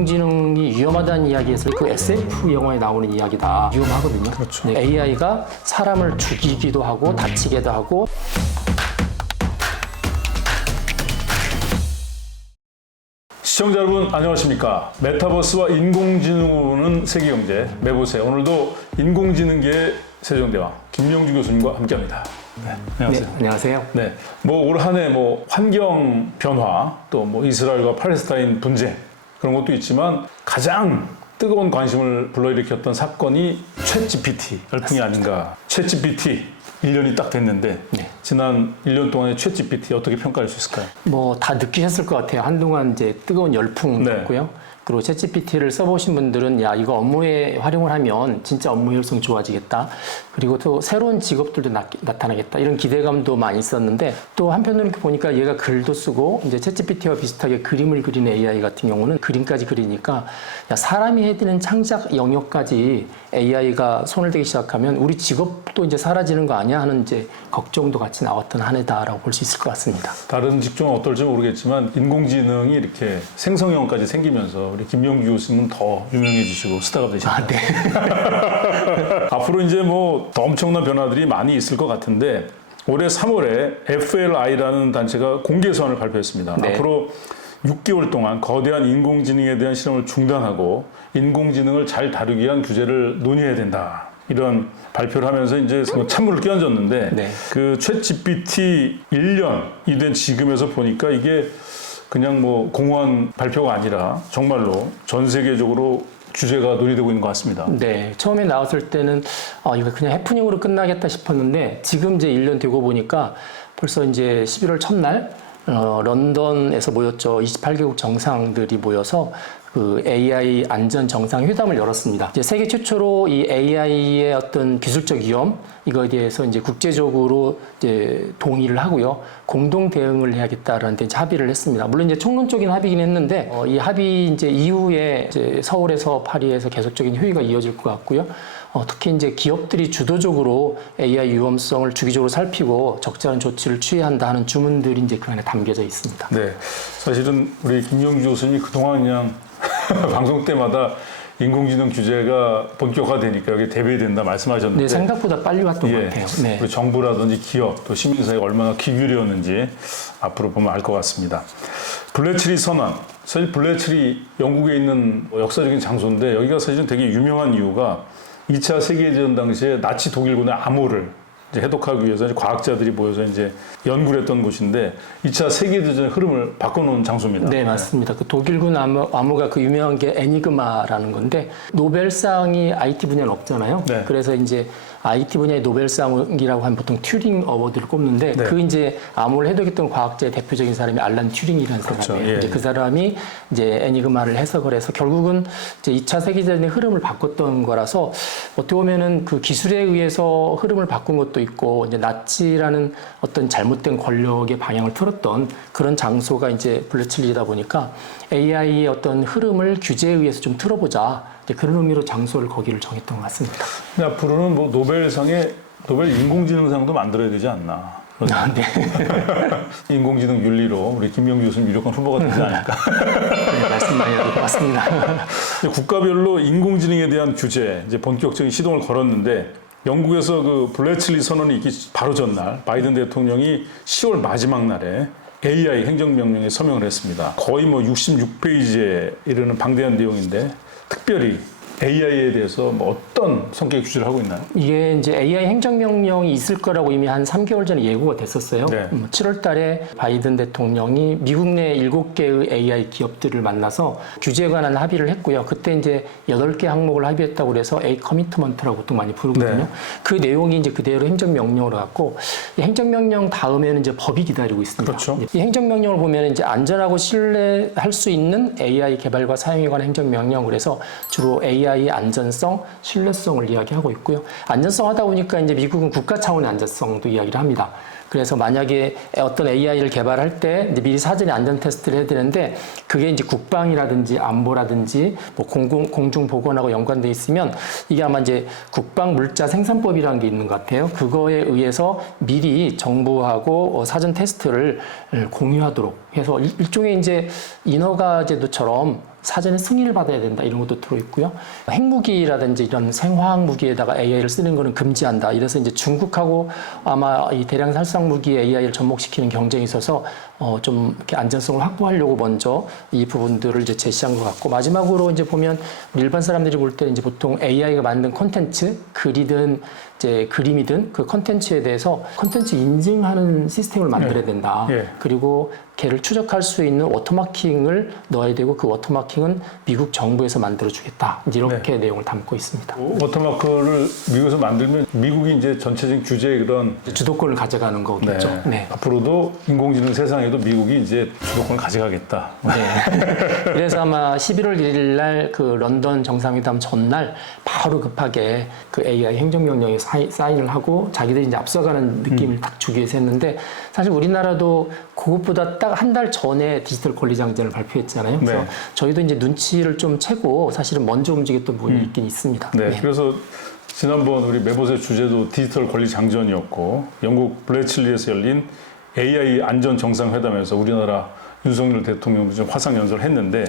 인공지능이 위험하다는 이야기에서 그 SF 영화에 나오는 이야기다. 위험하거든요. 그렇죠. 네, AI가 사람을 죽이기도 하고 다치게도 하고. 시청자 여러분 안녕하십니까. 메타버스와 인공지능으로는 세계경제 매보세. 오늘도 인공지능계의 세종대왕 김명주 교수님과 함께합니다. 네, 안녕하세요. 네, 안녕하세요. 네, 올 한 해 환경 변화, 또 이스라엘과 팔레스타인 분쟁 그런 것도 있지만 가장 뜨거운 관심을 불러일으켰던 사건이 챗GPT 열풍이 아닌가. 챗GPT 1년이 딱 됐는데 지난 1년 동안의 챗GPT 어떻게 평가할 수 있을까요? 다 느끼셨을 것 같아요. 한동안 이제 뜨거운 열풍이었고요. 그리고 챗GPT를 써보신 분들은 야 이거 업무에 활용을 하면 진짜 업무 효율성 좋아지겠다. 그리고 또 새로운 직업들도 나타나겠다. 이런 기대감도 많이 있었는데 또 한편으로 이렇게 보니까 얘가 글도 쓰고 이제 챗GPT와 비슷하게 그림을 그리는 AI 같은 경우는 그림까지 그리니까 야 사람이 해야 되는 창작 영역까지 AI가 손을 대기 시작하면 우리 직업도 이제 사라지는 거 아니야 하는 이제 걱정도 같이 나왔던 한 해다라고 볼 수 있을 것 같습니다. 다른 직종은 어떨지 모르겠지만 인공지능이 이렇게 생성형까지 생기면서 우리 김명주 교수님은 더 유명해지시고 스타가 되셨네요. 네. 앞으로 이제 더 엄청난 변화들이 많이 있을 것 같은데 올해 3월에 FLI라는 단체가 공개 서한을 발표했습니다. 네. 앞으로 6개월 동안 거대한 인공지능에 대한 실험을 중단하고 인공지능을 잘 다루기 위한 규제를 논의해야 된다. 이런 발표를 하면서 이제 찬물을 끼얹었는데 네. 그 챗GPT 1년이 된 지금에서 보니까 이게 그냥 공허한 발표가 아니라 정말로 전 세계적으로 규제가 논의되고 있는 것 같습니다. 네, 처음에 나왔을 때는 이거 그냥 해프닝으로 끝나겠다 싶었는데 지금 이제 1년 되고 보니까 벌써 이제 11월 첫날 런던에서 모였죠. 28개국 정상들이 모여서 그 AI 안전 정상 회담을 열었습니다. 이제 세계 최초로 이 AI의 어떤 기술적 위험 이거에 대해서 이제 국제적으로 이제 동의를 하고요. 공동 대응을 해야겠다라는 데 이제 합의를 했습니다. 물론 이제 총론적인 합의긴 했는데 이 합의 이제 이후에 이제 서울에서 파리에서 계속적인 회의가 이어질 것 같고요. 특히 이제 기업들이 주도적으로 AI 위험성을 주기적으로 살피고 적절한 조치를 취해야 한다는 주문들이 이제 그 안에 담겨져 있습니다. 네, 사실은 우리 김명주 교수님이 그동안 그냥 방송 때마다 인공지능 규제가 본격화되니까 여기 대비해야 된다 말씀하셨는데 네, 생각보다 빨리 왔던 것 같아요. 네. 우리 정부라든지 기업 또 시민사회가 얼마나 귀 기울였는지 앞으로 보면 알 것 같습니다. 블래치리 선언. 사실 블래치리 영국에 있는 역사적인 장소인데 여기가 사실은 되게 유명한 이유가 2차 세계대전 당시에 나치 독일군의 암호를 이제 해독하기 위해서 이제 과학자들이 모여서 이제 연구를 했던 곳인데 2차 세계대전의 흐름을 바꿔놓은 장소입니다. 네, 맞습니다. 그 독일군 암호가 그 유명한 게 애니그마라는 건데 노벨상이 IT 분야는 없잖아요. 네. 그래서 이제 IT 분야의 노벨상이라고 하면 보통 튜링 어워드를 꼽는데 네. 그 이제 암호를 해독했던 과학자의 대표적인 사람이 알란 튜링이라는 그렇죠. 사람이에요. 예. 이제 그 사람이 이제 애니그마를 해석을 해서 결국은 이제 2차 세계대전의 흐름을 바꿨던 거라서 어떻게 보면은 그 기술에 의해서 흐름을 바꾼 것도 있고 이제 나치라는 어떤 잘못된 권력의 방향을 틀었던 그런 장소가 이제 블래칠리다 보니까 AI의 어떤 흐름을 규제에 의해서 좀 틀어보자. 그런 의미로 장소를 거기를 정했던 것 같습니다. 근데 앞으로는 노벨상에 노벨 인공지능상도 만들어야 되지 않나. 네. 인공지능 윤리로 우리 김명주 교수님 유력한 후보가 되지 않을까. 네, 말씀 많이 나올 것 같습니다. 국가별로 인공지능에 대한 규제 이제 본격적인 시동을 걸었는데 영국에서 그 블래칠리 선언이 있기 바로 전날 바이든 대통령이 10월 마지막 날에 AI 행정명령에 서명을 했습니다. 거의 66페이지에 이르는 방대한 내용인데 특별히 AI에 대해서 어떤 성격의 규제를 하고 있나요? 이게 이제 AI 행정명령이 있을 거라고 이미 한 3개월 전에 예고가 됐었어요. 네. 7월 달에 바이든 대통령이 미국 내 7개의 AI 기업들을 만나서 규제에 관한 합의를 했고요. 그때 이제 8개 항목을 합의했다고 그래서 A 커미트먼트라고 보통 많이 부르거든요. 네. 그 내용이 이제 그대로 행정명령으로 갔고 이 행정명령 다음에는 이제 법이 기다리고 있습니다. 그렇죠. 이 행정명령을 보면 이제 안전하고 신뢰할 수 있는 AI 개발과 사용에 관한 행정명령 그래서 주로 AI 안전성, 신뢰성을 이야기하고 있고요. 안전성 하다 보니까 이제 미국은 국가 차원의 안전성도 이야기를 합니다. 그래서 만약에 어떤 AI를 개발할 때 이제 미리 사전에 안전 테스트를 해야 되는데 그게 이제 국방이라든지 안보라든지 공중 보건하고 연관돼 있으면 이게 아마 이제 국방 물자 생산법이라는 게 있는 것 같아요. 그거에 의해서 미리 정부하고 사전 테스트를 공유하도록 해서 일종의 이제 인허가 제도처럼 사전에 승인을 받아야 된다 이런 것도 들어있고요. 핵무기라든지 이런 생화학 무기에다가 AI를 쓰는 거는 금지한다. 이래서 이제 중국하고 아마 이 대량 살상 무기에 AI를 접목시키는 경쟁이 있어서 좀 이렇게 안전성을 확보하려고 먼저 이 부분들을 이제 제시한 것 같고, 마지막으로 이제 보면 우리 일반 사람들이 볼 때는 이제 보통 AI가 만든 콘텐츠, 글이든 이제 그림이든 그 콘텐츠에 대해서 콘텐츠 인증하는 시스템을 만들어야 된다. 예. 그리고 걔를 추적할 수 있는 워터마킹을 넣어야 되고 그 워터마킹은 미국 정부에서 만들어주겠다. 이렇게 내용을 담고 있습니다. 워터마크를 미국에서 만들면 미국이 이제 전체적인 규제의 그런 주도권을 가져가는 거겠죠. 네. 앞으로도 인공지능 세상에도 미국이 이제 주도권을 가져가겠다. 네. 그래서 아마 11월 1일 날 그 런던 정상회담 전날 바로 급하게 그 AI 행정명령에 사인을 하고 자기들이 이제 앞서가는 느낌을 딱 주기 위해서 했는데, 사실 우리나라도 그것보다 딱 한 달 전에 디지털 권리장전을 발표했잖아요. 그래서 저희도 이제 눈치를 좀 채고 사실은 먼저 움직였던 부분이 있긴 있습니다. 네. 그래서 지난번 우리 매봇의 주제도 디지털 권리 장전이었고, 영국 블래칠리에서 열린 AI 안전 정상회담에서 우리나라 윤석열 대통령도 좀 화상 연설을 했는데,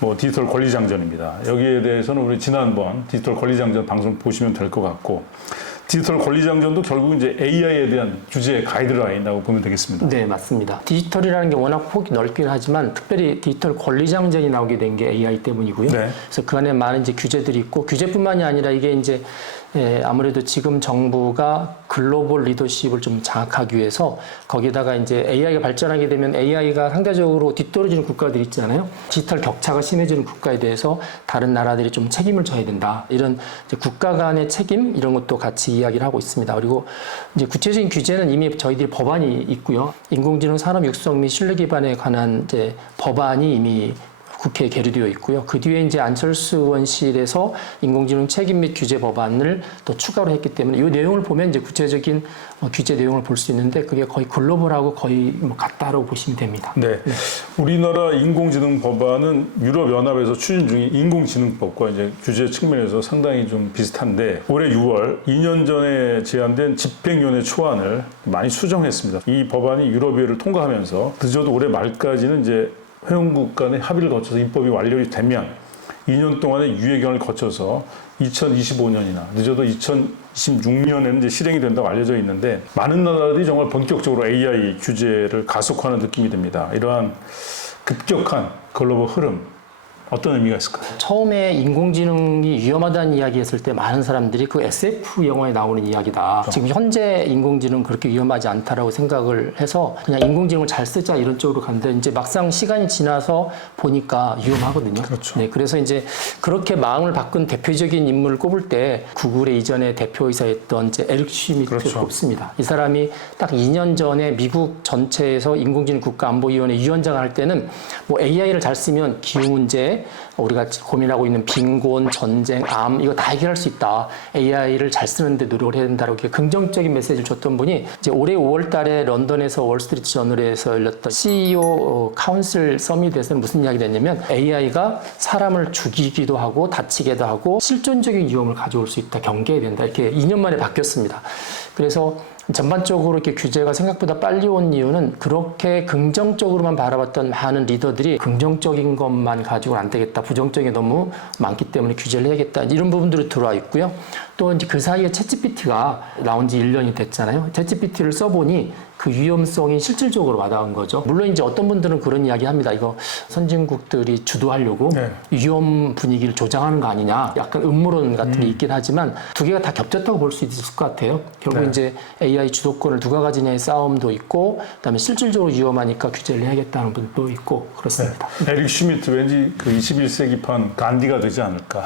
뭐 디지털 권리 장전입니다. 여기에 대해서는 우리 지난번 디지털 권리 장전 방송 보시면 될 것 같고, 디지털 권리 장전도 결국 이제 AI에 대한 규제 가이드라인이라고 보면 되겠습니다. 네, 맞습니다. 디지털이라는 게 워낙 폭이 넓긴 하지만 특별히 디지털 권리 장전이 나오게 된 게 AI 때문이고요. 네. 그래서 그 안에 많은 이제 규제들이 있고, 규제뿐만이 아니라 이게 이제 아무래도 지금 정부가 글로벌 리더십을 좀 장악하기 위해서 거기다가 이제 AI가 발전하게 되면 AI가 상대적으로 뒤떨어지는 국가들이 있잖아요. 디지털 격차가 심해지는 국가에 대해서 다른 나라들이 좀 책임을 져야 된다. 이런 이제 국가 간의 책임 이런 것도 같이 이야기를 하고 있습니다. 그리고 이제 구체적인 규제는 이미 저희들이 법안이 있고요. 인공지능 산업 육성 및 신뢰 기반에 관한 이제 법안이 이미 국회에 계류되어 있고요. 그 뒤에 이제 안철수 의원실에서 인공지능 책임 및 규제 법안을 또 추가로 했기 때문에 이 내용을 보면 이제 구체적인 규제 내용을 볼 수 있는데 그게 거의 글로벌하고 거의 뭐 같다라고 보시면 됩니다. 네. 우리나라 인공지능 법안은 유럽연합에서 추진 중인 인공지능법과 이제 규제 측면에서 상당히 좀 비슷한데, 올해 6월 2년 전에 제안된 집행위원회 초안을 많이 수정했습니다. 이 법안이 유럽의회를 통과하면서 늦어도 올해 말까지는 이제 회원국 간의 합의를 거쳐서 입법이 완료가 되면 2년 동안의 유예 기간을 거쳐서 2025년이나 늦어도 2026년에는 이제 실행이 된다고 알려져 있는데, 많은 나라들이 정말 본격적으로 AI 규제를 가속화하는 느낌이 듭니다. 이러한 급격한 글로벌 흐름, 어떤 의미가 있을까요? 처음에 인공지능이 위험하다는 이야기 했을 때 많은 사람들이 그 SF 영화에 나오는 이야기다. 지금 현재 인공지능은 그렇게 위험하지 않다라고 생각을 해서 그냥 인공지능을 잘 쓰자 이런 쪽으로 갔는데, 이제 막상 시간이 지나서 보니까 위험하거든요. 그렇죠. 네, 그래서 이제 그렇게 마음을 바꾼 대표적인 인물을 꼽을 때 구글의 이전에 대표이사였던 이제 에릭 슈미트를 꼽습니다. 이 사람이 딱 2년 전에 미국 전체에서 인공지능 국가안보위원회 위원장을 할 때는 뭐 AI를 잘 쓰면 기후 문제, 우리가 고민하고 있는 빈곤, 전쟁, 암 이거 다 해결할 수 있다. AI를 잘 쓰는데 노력을 해야 된다고 이렇게 긍정적인 메시지를 줬던 분이 이제 올해 5월 달에 런던에서 월스트리트 저널에서 열렸던 CEO 카운슬 서밋에서는 무슨 이야기를 했냐면, AI가 사람을 죽이기도 하고 다치기도 하고 실존적인 위험을 가져올 수 있다. 경계해야 된다. 이렇게 2년 만에 바뀌었습니다. 그래서 전반적으로 이렇게 규제가 생각보다 빨리 온 이유는 그렇게 긍정적으로만 바라봤던 많은 리더들이 긍정적인 것만 가지고는 안 되겠다. 부정적인 게 너무 많기 때문에 규제를 해야겠다. 이런 부분들이 들어와 있고요. 또 이제 그 사이에 챗GPT가 나온 지 1년이 됐잖아요. 챗GPT를 써보니 그 위험성이 실질적으로 와닿은 거죠. 물론 이제 어떤 분들은 그런 이야기 합니다. 이거 선진국들이 주도하려고 위험 분위기를 조장하는 거 아니냐. 약간 음모론 같은 게 있긴 하지만 두 개가 다 겹쳤다고 볼 수 있을 것 같아요. 결국 이제 AI 주도권을 누가 가지냐의 싸움도 있고, 그다음에 실질적으로 위험하니까 규제를 해야겠다는 분도 있고 그렇습니다. 에릭 슈미트 왠지 그 21세기판 간디가 되지 않을까.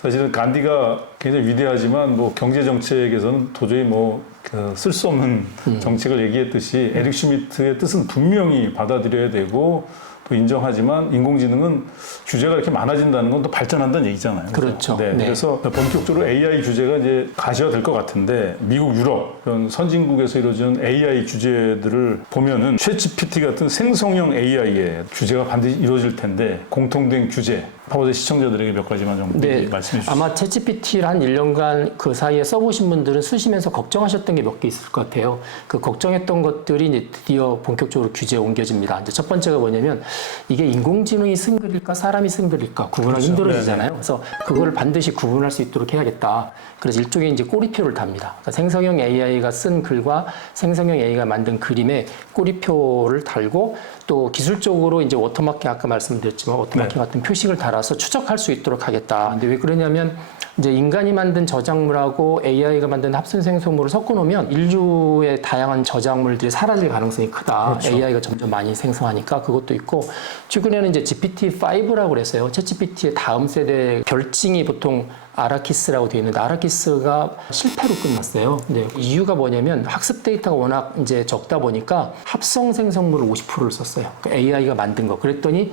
사실은 간디가 굉장히 위대하지만 뭐 경제 정책에서는 도저히 뭐 쓸 수 없는 정책을 얘기했듯이, 에릭 슈미트의 뜻은 분명히 받아들여야 되고 또 인정하지만, 인공지능은 규제가 이렇게 많아진다는 건 또 발전한다는 얘기잖아요. 그렇죠. 네, 네. 그래서 본격적으로 AI 규제가 이제 가시화될 것 같은데, 미국, 유럽 이런 선진국에서 이루어지는 AI 규제들을 보면은 챗GPT 같은 생성형 AI의 규제가 반드시 이루어질 텐데, 공통된 규제, 파워제 시청자들에게 몇 가지만 좀 말씀해 주시죠. 아마 챗GPT를 한 1년간 그 사이에 써보신 분들은 쓰시면서 걱정하셨던 게 몇 개 있을 것 같아요. 그 걱정했던 것들이 이제 드디어 본격적으로 규제에 옮겨집니다. 이제 첫 번째가 뭐냐면, 이게 인공지능이 쓴 글일까 사람이 쓴 글일까 구분하기 힘들어지잖아요. 그래서 그거를 반드시 구분할 수 있도록 해야겠다. 그래서 일종의 이제 꼬리표를 답니다. 그러니까 생성형 AI가 쓴 글과 생성형 AI가 만든 그림에 꼬리표를 달고 또 기술적으로 이제 워터마킹 아까 말씀드렸지만 워터마킹 같은 표식을 달아서 추적할 수 있도록 하겠다. 근데 왜 그러냐면 이제 인간이 만든 저작물하고 AI가 만든 합성 생성물을 섞어 놓으면 인류의 다양한 저작물들이 사라질 가능성이 크다. 그렇죠. AI가 점점 많이 생성하니까 그것도 있고 최근에는 이제 GPT-5라고 그랬어요. 챗GPT의 다음 세대 별칭이 보통 아라키스라고 되어 있는데 아라키스가 실패로 끝났어요. 근데 이유가 뭐냐면 학습 데이터가 워낙 이제 적다 보니까 합성 생성물을 50%를 썼어요. AI가 만든 거. 그랬더니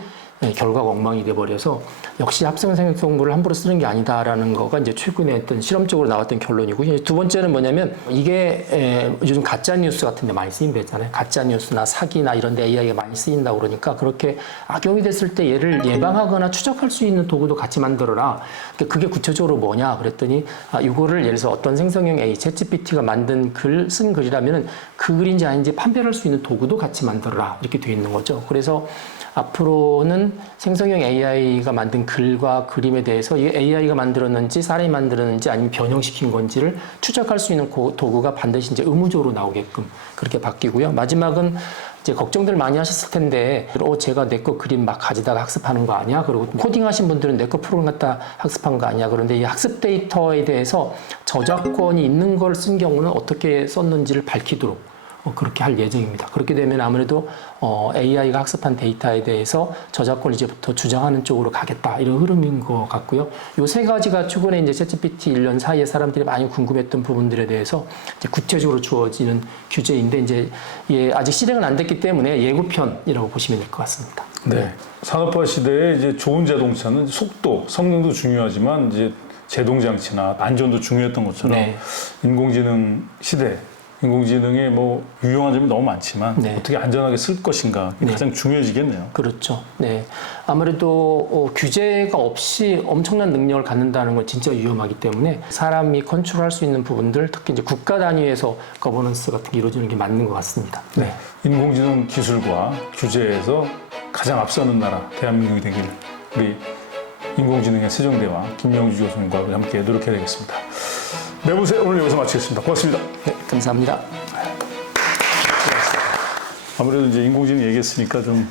결과가 엉망이 돼버려서 역시 합성 생성물을 함부로 쓰는 게 아니다라는 거가 이제 최근에 어떤 실험적으로 나왔던 결론이고 두 번째는 뭐냐면 이게 요즘 가짜 뉴스 같은 데 많이 쓰인다잖아요. 가짜 뉴스나 사기나 이런 데 AI가 많이 쓰인다고 그러니까 그렇게 악용이 됐을 때 얘를 예방하거나 추적할 수 있는 도구도 같이 만들어라. 그게 구체적으로 뭐냐 그랬더니 이거를 예를 들어서 어떤 생성형 AI, 챗GPT가 만든 쓴 글이라면은 그 글인지 아닌지 판별할 수 있는 도구도 같이 만들어라. 이렇게 돼 있는 거죠. 그래서 앞으로는 생성형 AI가 만든 글과 그림에 대해서 이게 AI가 만들었는지 사람이 만들었는지 아니면 변형시킨 건지를 추적할 수 있는 도구가 반드시 이제 의무적으로 나오게끔 그렇게 바뀌고요. 마지막은 이제 걱정들 많이 하셨을 텐데, 제가 내 거 그림 막 가지다가 학습하는 거 아니야? 그리고 코딩하신 분들은 내 거 프로그램 갖다 학습한 거 아니야? 그런데 이 학습 데이터에 대해서 저작권이 있는 걸 쓴 경우는 어떻게 썼는지를 밝히도록 그렇게 할 예정입니다. 그렇게 되면 아무래도 AI가 학습한 데이터에 대해서 저작권을 이제부터 주장하는 쪽으로 가겠다 이런 흐름인 것 같고요. 요 세 가지가 최근에 이제 챗GPT 1년 사이에 사람들이 많이 궁금했던 부분들에 대해서 이제 구체적으로 주어지는 규제인데 이제 아직 실행은 안 됐기 때문에 예고편이라고 보시면 될 것 같습니다. 네. 산업화 시대에 이제 좋은 자동차는 속도, 성능도 중요하지만 이제 제동 장치나 안전도 중요했던 것처럼 네. 인공지능 시대. 인공지능의 뭐 유용한 점이 너무 많지만 네. 어떻게 안전하게 쓸 것인가 네. 가장 중요해지겠네요. 그렇죠. 네. 아무래도 규제가 없이 엄청난 능력을 갖는다는 건 진짜 위험하기 때문에 사람이 컨트롤할 수 있는 부분들, 특히 이제 국가 단위에서 거버넌스 같은 게 이루어지는 게 맞는 것 같습니다. 네. 인공지능 기술과 규제에서 가장 앞서는 나라 대한민국이 되길 우리 인공지능의 세종대와 김명주 교수님과 함께 노력해야 되겠습니다. 내부세 오늘 여기서 마치겠습니다. 고맙습니다. 네, 감사합니다. 아무래도 이제 인공지능 얘기했으니까 좀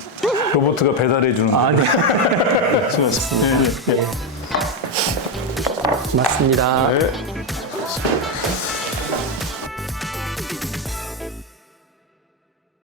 로봇가 배달해 주는. 네. 수고하셨습니다. 네. 고맙습니다. 네.